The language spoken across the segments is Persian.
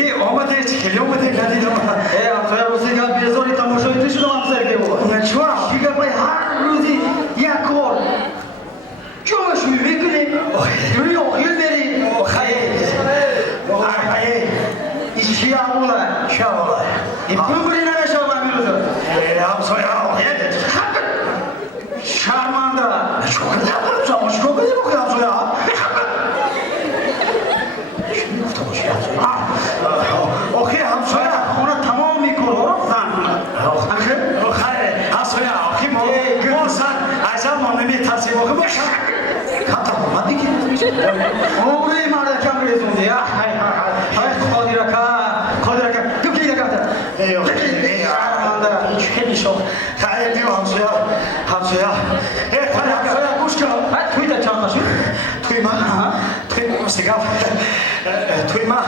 ये ओमते खेलोमते गाली दो ए आप सोया उसे का बेजोरी तमाशा इतने शुरू आप सर के वो मैं छोड़ फिगर भाई हर रोजी या कॉल क्यों शुरू बिकने यू यो हिल मेरी ओ खाए इशियामुला शामुला इपुरी ना शामुला मिलो ए आप सोया ये शारमांदा शोकले को आप सोया ओके हम सोया होना तमाम मिक्रो ज़ान आखिर ओके हम सोया ओके मोसन ऐसा मन में था से वो कब खाता मत की ओरे मारा क्या मेरे सुनते हैं हाय खोदरा का क्यों क्या करता ए अंदर खेली शो खाए दियो हम सोया ए खाया सोया कुछ का ट्विटर चाहता हूँ ट्विमा सिगा ट्विमा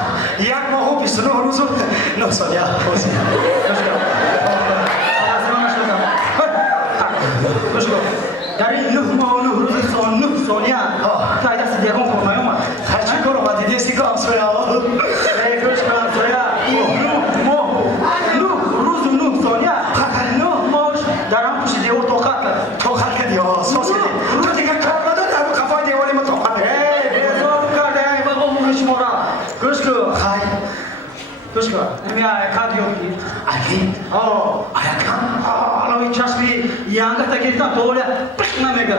याक mau bisa nurusu no soya dari nuh mau nurusu sonya saya sedia kong kong mayo ma saya kalau mati dia sih kau soya terus kalau soya nuh nurusu nuh sonya nuh mau dalam pusi dia tokat ke dia sosi ketika kalau ada aku kafai dia boleh tokat Terus ini ayah yogi, ayah lalu jasmi yang kata kita boleh pernah mega,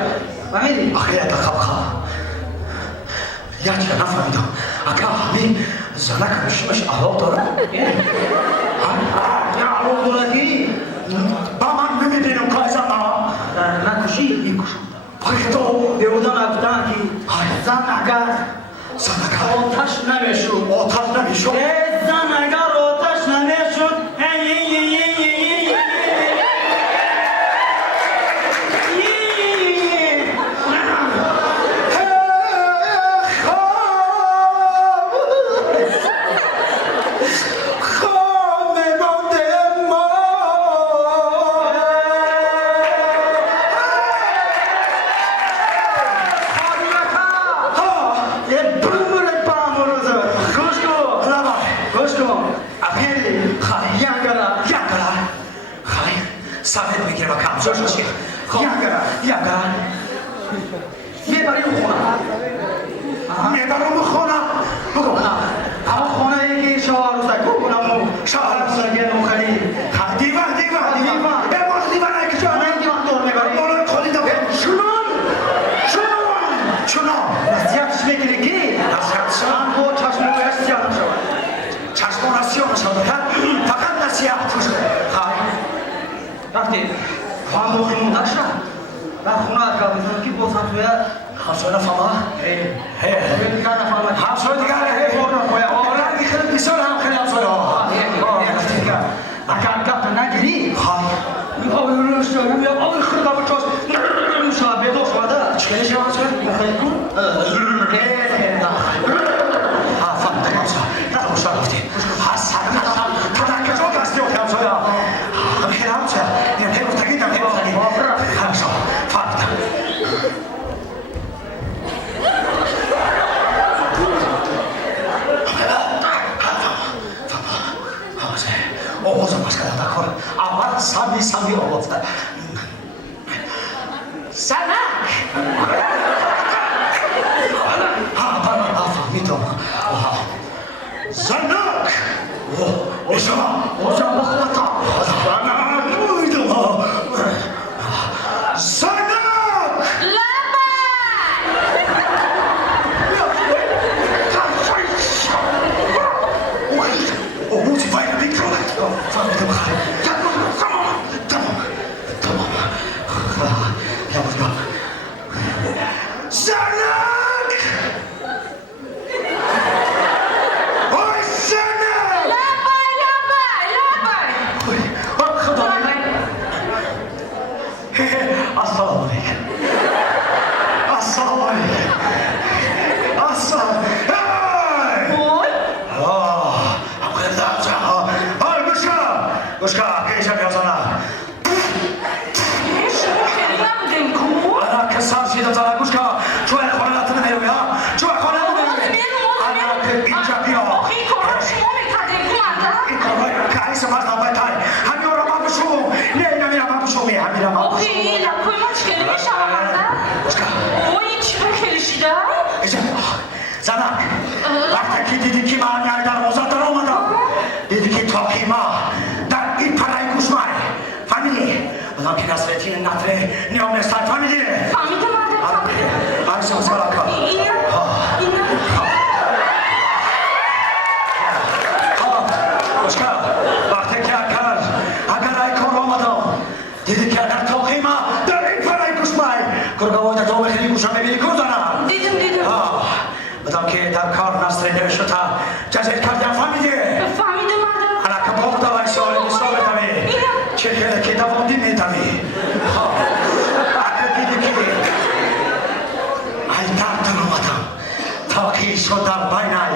ini ayah tak kau, ya jangan faham itu, agak ini jangan khusus Allah tu, ya Allah tu lagi, baman memilih orang sama, nak khusus ikut, begitu dia udah nak tanya, jangan agak Otaş nameşu. Ezan agar otaş nameşu. Sabe do que vai cá? Só xixi. Yaga. Me bari khona. Me bari khona. Abo khona ki shawar sa ko na mo. Shawar sa ge no khali. Diva. E mo diva na ki shawar na diva tor me bari. Bolo kholi da. Şunu. Nasihat shme ki ki. Nasihat san ko chashmo yasyan shawar. Chashmo nasyon shawar. Fakat nasihat. Rakti, kamu mau dasar? Aku nak kau itu kita bosan tu ya. Hasilnya sama. Kita nak sama. Hasilnya orang ni kalau bisa orang kena hasilnya. Akan kata nak jadi. Kau lulus tu, kau kerja betul. Musa betul ada. Cekali siapa cekali? Mungkin aku. Faham tak Musa? Tak Musa lagi. Hasil. Kita kerja pasti orang hasilnya. Yang hebat lagi. Harus faham. Oh, sama sekali tak kau. Awal sambil awal. Sana. Apa itu? Zanak. Oh, sama bakata. Zanak. Guska, che c'è cosa? Ana kasasi da zara guska, cioè con la tene ya, cioè con la tene. Ana che pincha più. بدان که نصرتین نطره نیام نستر فهمیدی؟ فهمیدم مادر فهمیدم عرصه مسئله کن اینا باشکا وقتی که اگر ای کار آمدم دیدی که اگر توقی ما در این فرای گوش بای گرگوای در دوم خیلی گوشم ببینی کن دارم دیدم بدان که در کار نصر نوشته تا جزیر کردیم فهمیدی؟ فهمیدم مادر انا کباب دوای سوال نسال دمی چه خیلی که دوادی میتمی اگر دیدی که ای دردن آمدم تا که شد در بینای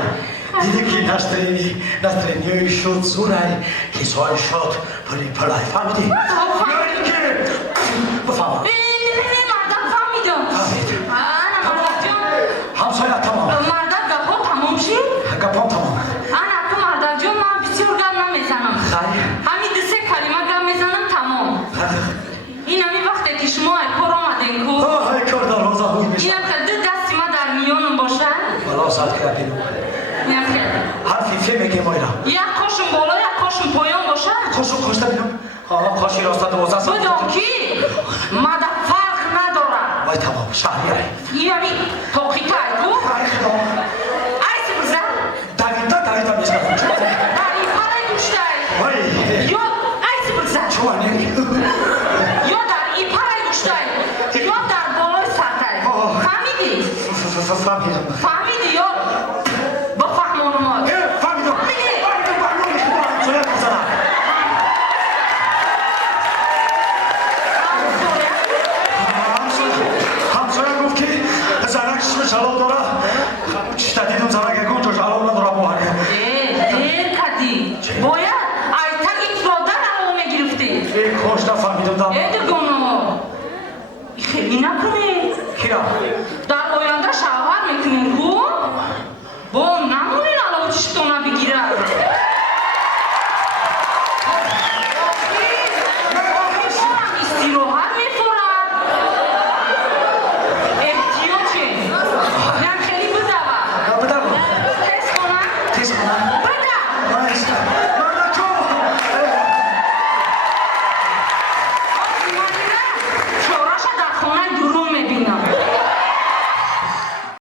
دیدی که نسترینی شد زورای که سوال شد پلای فهمیدی؟ یاری که بفهم نه مادر فهمیدم انا مادر جان همسایه تمام مادر گپا تمام شد گپام تمام انا تو مادر جان من بسیار گپ نمیزنم خیلی همین دو سه کلمه گپ میزنم تمام این همین وقتی که شما کار آمدین کو ای کار در روزا بوی میشه اینم که دو دستی ما در میانم باشن والا ساعت که بینو اینم که حرفی فی میگه مایرا یک کاشم بالا یک کاشم پایان باشن خوشو خوشته بینم کاشی راستا 12 ساعت بدون کی مادر فرق نداره وای تمام شهریه این همین تا